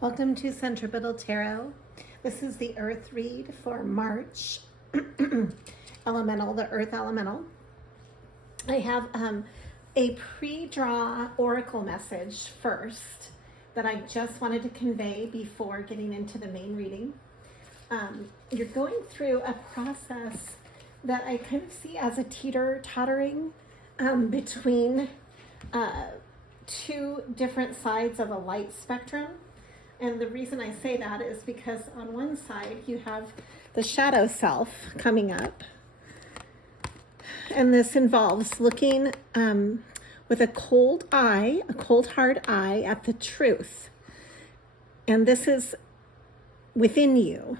Welcome to Centripetal Tarot. This is the Earth read for March. Elemental, the Earth Elemental. I have a pre-draw oracle message first that I just wanted to convey before getting into the main reading. You're going through a process that I kind of see as a teeter-tottering between two different sides of a light spectrum. And the reason I say that is because on one side you have the shadow self coming up. And this involves looking with a cold eye, a cold hard eye at the truth. And this is within you,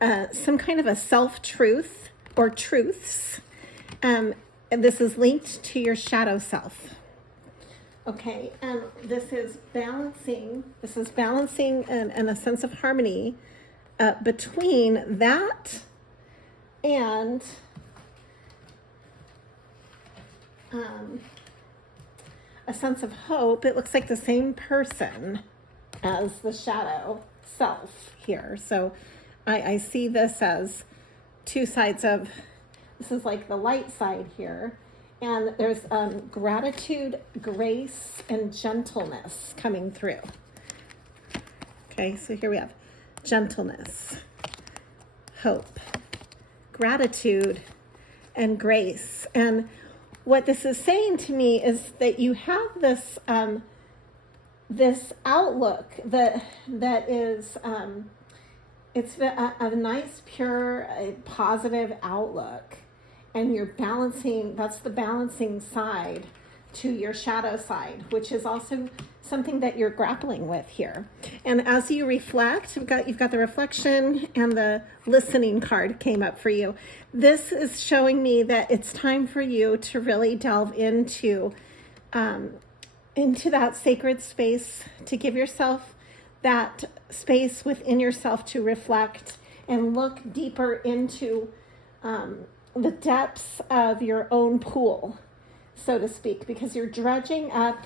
some kind of a self-truth or truths. And this is linked to your shadow self. Okay, and this is balancing and a sense of harmony between that and a sense of hope. It looks like the same person as the shadow self here. So I see this as two sides of, this is like the light side here. And there's gratitude, grace, and gentleness coming through. Okay, so here we have gentleness, hope, gratitude, and grace. And what this is saying to me is that you have this this outlook that is it's a nice, pure, positive outlook. And you're balancing, that's the balancing side to your shadow side, which is also something that you're grappling with here. And as you reflect, you've got the reflection and the listening card came up for you. This is showing me that it's time for you to really delve into that sacred space, to give yourself that space within yourself to reflect and look deeper into the depths of your own pool, so to speak, because you're dredging up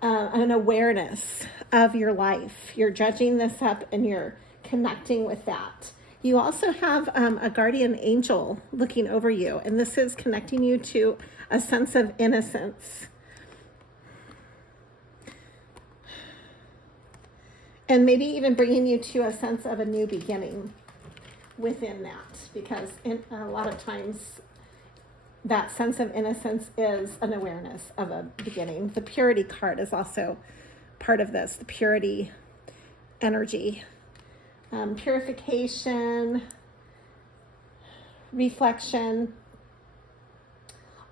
an awareness of your life. You're dredging this up and you're connecting with that. You also have a guardian angel looking over you, and this is connecting you to a sense of innocence. And maybe even bringing you to a sense of a new beginning within that, because a lot of times that sense of innocence is an awareness of a beginning. The purity card is also part of this, the purity energy. Purification, reflection,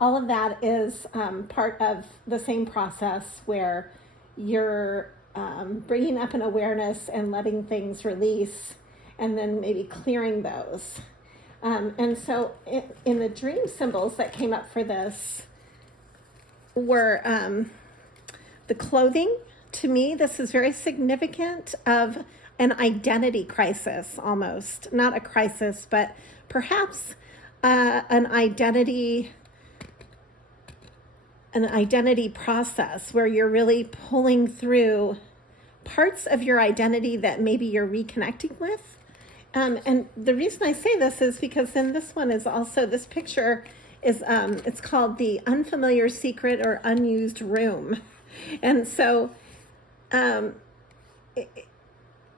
all of that is part of the same process where you're bringing up an awareness and letting things release, and then maybe clearing those. And so in the dream symbols that came up for this were the clothing. To me, this is very significant of an identity crisis almost. Not a crisis, but perhaps an identity process where you're really pulling through parts of your identity that maybe you're reconnecting with. And the reason I say this is because then this one is also, this picture is, it's called the unfamiliar secret or unused room. And so I'm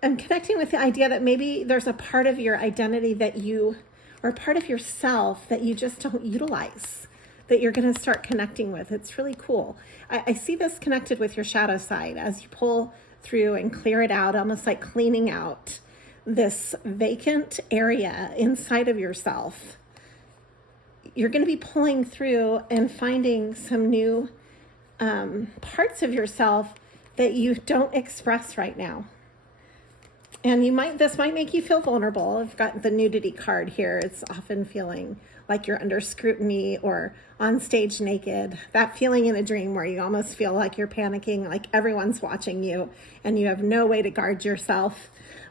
connecting with the idea that maybe there's a part of your identity that you, or part of yourself that you just don't utilize, that you're going to start connecting with. It's really cool. I see this connected with your shadow side as you pull through and clear it out, almost like cleaning out this vacant area inside of yourself. You're going to be pulling through and finding some new parts of yourself that you don't express right now. And this might make you feel vulnerable. I've got the nudity card here. It's often feeling like you're under scrutiny or on stage naked. That feeling in a dream where you almost feel like you're panicking, like everyone's watching you and you have no way to guard yourself.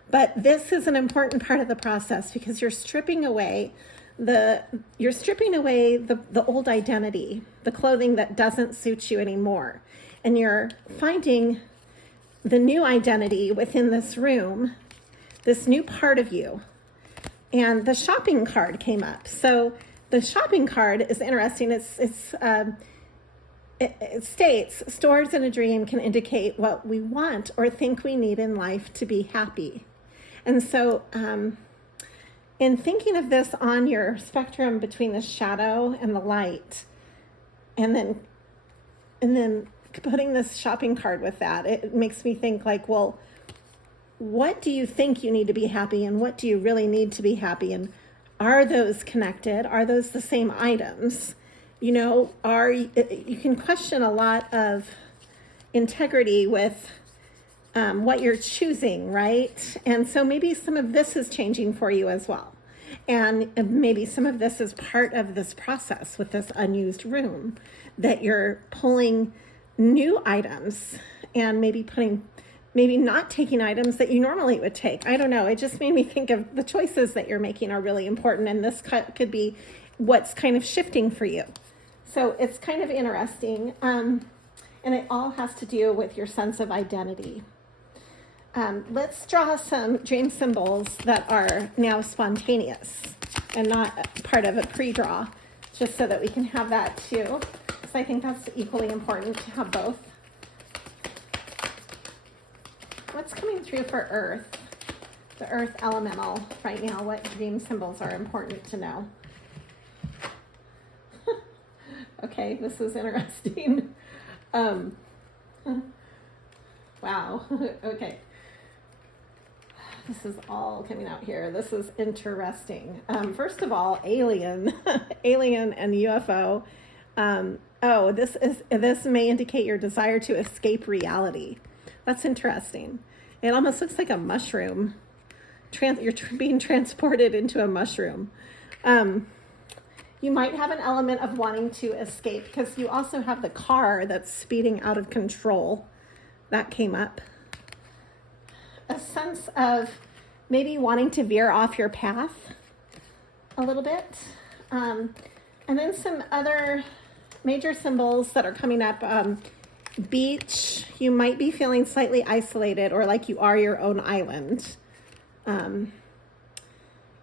But this is an important part of the process because you're stripping away the old identity, the clothing that doesn't suit you anymore. And you're finding the new identity within this room, this new part of you. And the shopping card came up. So the shopping card is interesting. It states, stores in a dream can indicate what we want or think we need in life to be happy. And so in thinking of this on your spectrum between the shadow and the light, and then putting this shopping card with that, it makes me think like, well, what do you think you need to be happy, and what do you really need to be happy? And are those connected? Are those the same items? You know, you can question a lot of integrity with what you're choosing, right? And so maybe some of this is changing for you as well. And maybe some of this is part of this process with this unused room, that you're pulling new items and maybe not taking items that you normally would take. I don't know. It just made me think of the choices that you're making are really important. And this could be what's kind of shifting for you. So it's kind of interesting. And it all has to do with your sense of identity. Let's draw some dream symbols that are now spontaneous and not part of a pre-draw, just so that we can have that too. Because I think that's equally important to have both. What's coming through for Earth? The Earth elemental right now. What dream symbols are important to know? Okay, this is interesting. Wow. Okay. This is all coming out here. This is interesting. First of all, alien, alien and UFO. This may indicate your desire to escape reality. That's interesting. It almost looks like a mushroom. You're being transported into a mushroom. You might have an element of wanting to escape, because you also have the car that's speeding out of control. That came up. A sense of maybe wanting to veer off your path a little bit. And then some other major symbols that are coming up. Beach, you might be feeling slightly isolated or like you are your own island.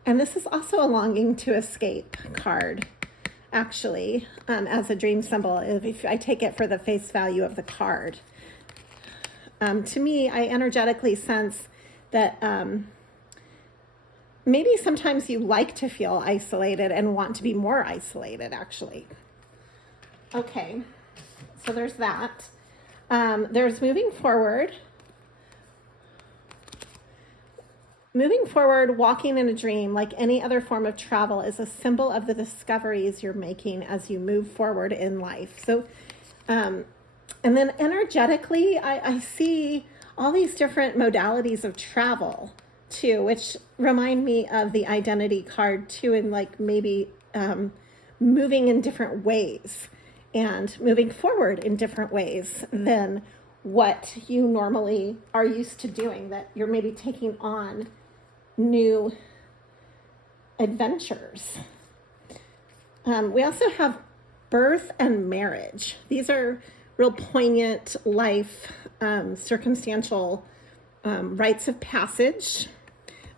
And this is also a longing to escape card, actually, as a dream symbol, if I take it for the face value of the card. To me, I energetically sense that maybe sometimes you like to feel isolated and want to be more isolated, actually. Okay, so there's that. There's moving forward. Moving forward, walking in a dream, like any other form of travel, is a symbol of the discoveries you're making as you move forward in life. So, and then energetically, I see all these different modalities of travel too, which remind me of the identity card too, and like maybe moving in different ways and moving forward in different ways than what you normally are used to doing, that you're maybe taking on new adventures. We also have birth and marriage. These are real poignant life, circumstantial rites of passage.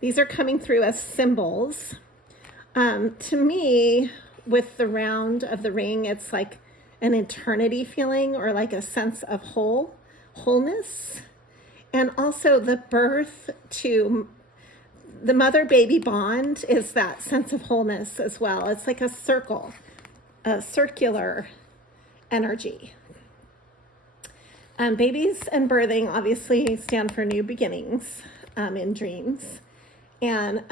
These are coming through as symbols. To me, with the round of the ring, it's like an eternity feeling, or like a sense of wholeness. And also the birth to the mother-baby bond is that sense of wholeness as well. It's like a circle, a circular energy. Babies and birthing obviously stand for new beginnings in dreams. And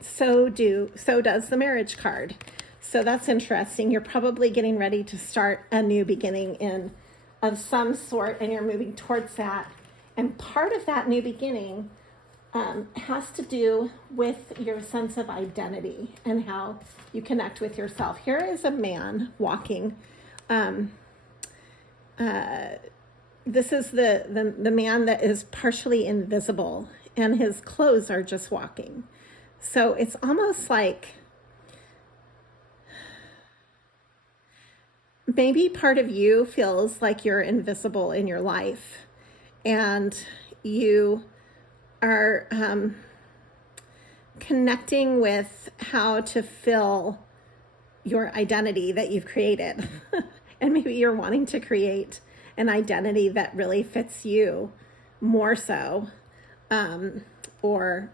so does the marriage card. So that's interesting. You're probably getting ready to start a new beginning of some sort, and you're moving towards that. And part of that new beginning has to do with your sense of identity and how you connect with yourself. Here is a man walking. This is the man that is partially invisible, and his clothes are just walking. So it's almost like maybe part of you feels like you're invisible in your life, and you are connecting with how to fill your identity that you've created. And maybe you're wanting to create an identity that really fits you more so. Or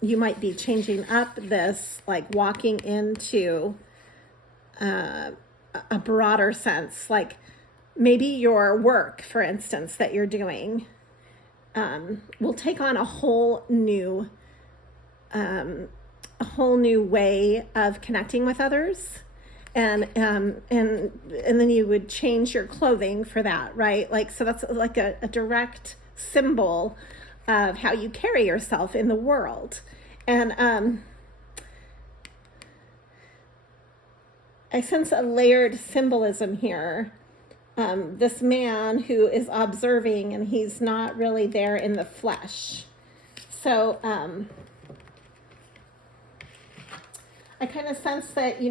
you might be changing up this, like walking into a broader sense, like maybe your work, for instance, that you're doing will take on a whole new way of connecting with others. And then you would change your clothing for that, right? Like, so that's like a direct symbol of how you carry yourself in the world. And I sense a layered symbolism here. This man who is observing, and he's not really there in the flesh. So I kind of sense that,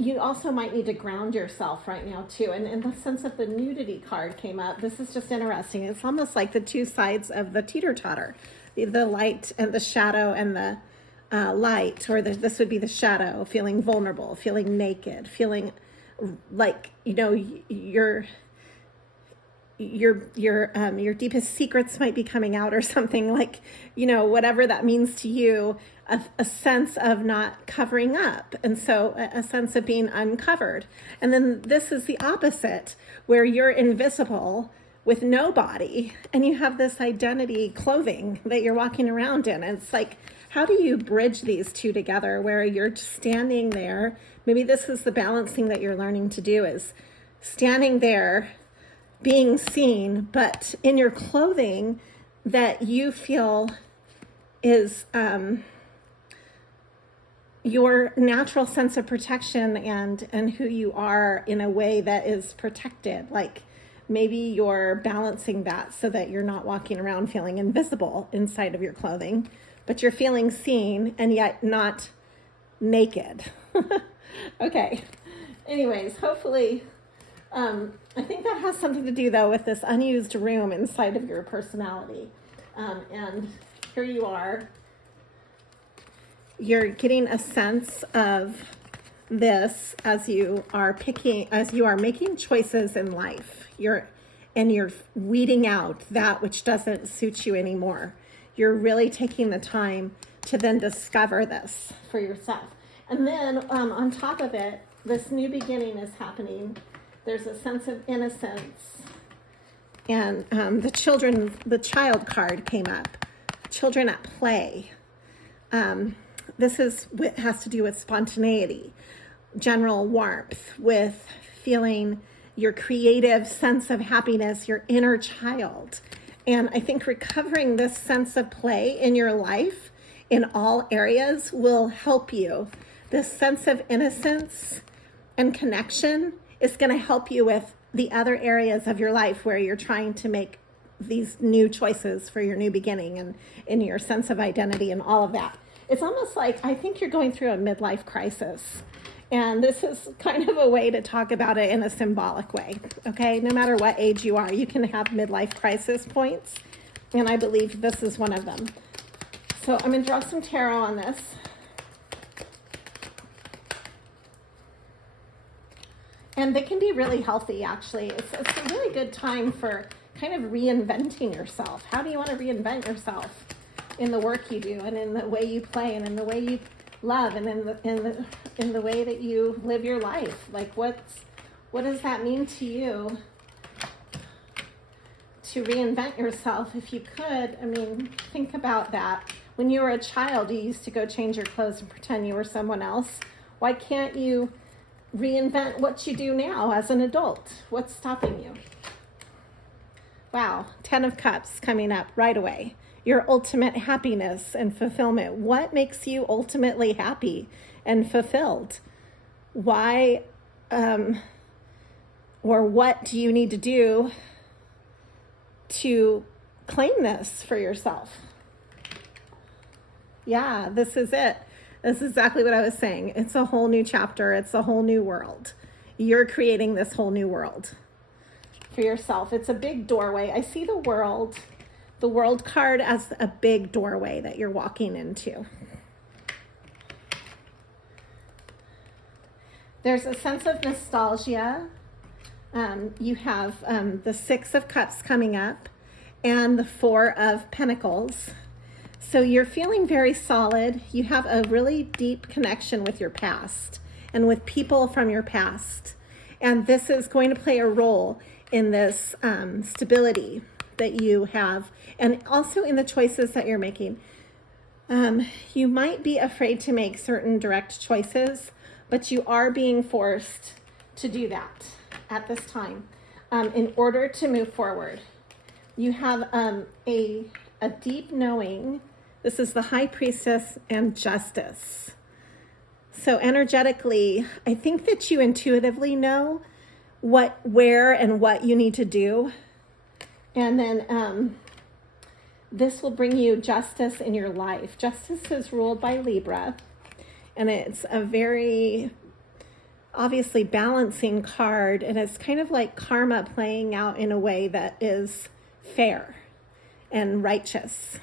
you also might need to ground yourself right now too. And in the sense that the nudity card came up, this is just interesting. It's almost like the two sides of the teeter-totter, the light and the shadow, and the light, or this would be the shadow, feeling vulnerable, feeling naked, feeling like, your deepest secrets might be coming out, or something, like, whatever that means to you, a sense of not covering up. And so a sense of being uncovered. And then this is the opposite, where you're invisible with no body, and you have this identity clothing that you're walking around in. And it's like, how do you bridge these two together, where you're standing there? Maybe this is the balancing that you're learning to do, is standing there being seen, but in your clothing that you feel is your natural sense of protection and who you are in a way that is protected. Like maybe you're balancing that so that you're not walking around feeling invisible inside of your clothing, but you're feeling seen and yet not naked. Okay. Anyways, hopefully, I think that has something to do, though, with this unused room inside of your personality. And here you are. You're getting a sense of this as you are making choices in life. You're weeding out that which doesn't suit you anymore. You're really taking the time to then discover this for yourself. And then on top of it, this new beginning is happening. There's a sense of innocence. And the child card came up. Children at play. This has to do with spontaneity, general warmth, with feeling your creative sense of happiness, your inner child. And I think recovering this sense of play in your life in all areas will help you. This sense of innocence and connection is going to help you with the other areas of your life where you're trying to make these new choices for your new beginning and in your sense of identity and all of that. It's almost like, I think you're going through a midlife crisis. And this is kind of a way to talk about it in a symbolic way, okay? No matter what age you are, you can have midlife crisis points. And I believe this is one of them. So I'm going to draw some tarot on this. And they can be really healthy, actually. It's a really good time for kind of reinventing yourself. How do you want to reinvent yourself in the work you do, and in the way you play, and in the way you love, and in the way that you live your life? Like, what does that mean to you to reinvent yourself? If you could, I mean, think about that. When you were a child, you used to go change your clothes and pretend you were someone else. Why can't you reinvent what you do now as an adult? What's stopping you? Wow, 10 of Cups coming up right away. Your ultimate happiness and fulfillment. What makes you ultimately happy and fulfilled? Why, or what do you need to do to claim this for yourself? Yeah, this is it. This is exactly what I was saying. It's a whole new chapter. It's a whole new world. You're creating this whole new world. for yourself. It's a big doorway. I see the world card as a big doorway that you're walking into. There's a sense of nostalgia. You have the Six of Cups coming up and the Four of Pentacles. So you're feeling very solid. You have a really deep connection with your past and with people from your past. And this is going to play a role in this stability that you have, and also in the choices that you're making. You might be afraid to make certain direct choices, but you are being forced to do that at this time in order to move forward. You have a deep knowing. This is the High Priestess and Justice. So energetically, I think that you intuitively know where and what you need to do. And then this will bring you justice in your life. Justice is ruled by Libra, and it's a very obviously balancing card, and it's kind of like karma playing out in a way that is fair and righteous.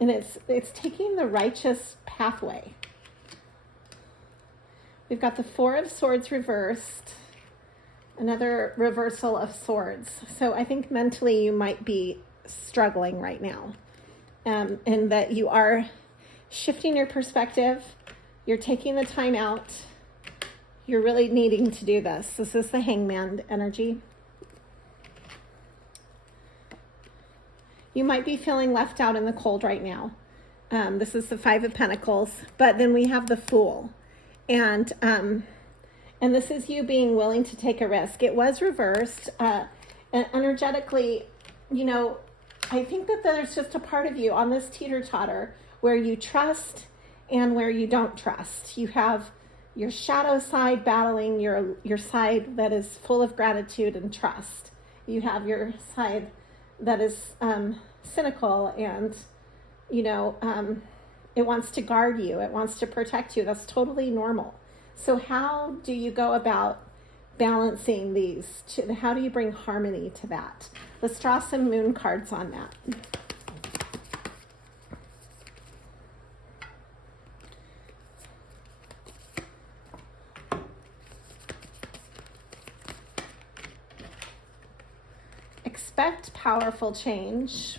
And it's taking the righteous pathway. We've got the Four of Swords reversed, another reversal of swords. So I think mentally you might be struggling right now, and that you are shifting your perspective. You're taking the time out. You're really needing to do this. This is the Hangman energy. You might be feeling left out in the cold right now. This is the Five of Pentacles, but then we have the Fool. And this is you being willing to take a risk. It was reversed. And energetically, you know, I think that there's just a part of you on this teeter-totter where you trust and where you don't trust. You have your shadow side battling your side that is full of gratitude and trust. You have your side that is cynical and, you know, it wants to guard you. It wants to protect you. That's totally normal. So how do you go about balancing these? How do you bring harmony to that? Let's draw some moon cards on that. Expect powerful change.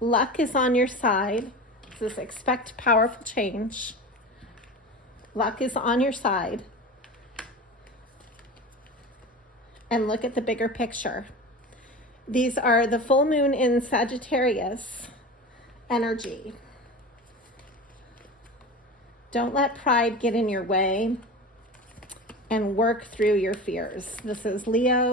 Luck is on your side. This is expect powerful change. Luck is on your side. And look at the bigger picture. These are the full moon in Sagittarius energy. Don't let pride get in your way and work through your fears. This is Leo.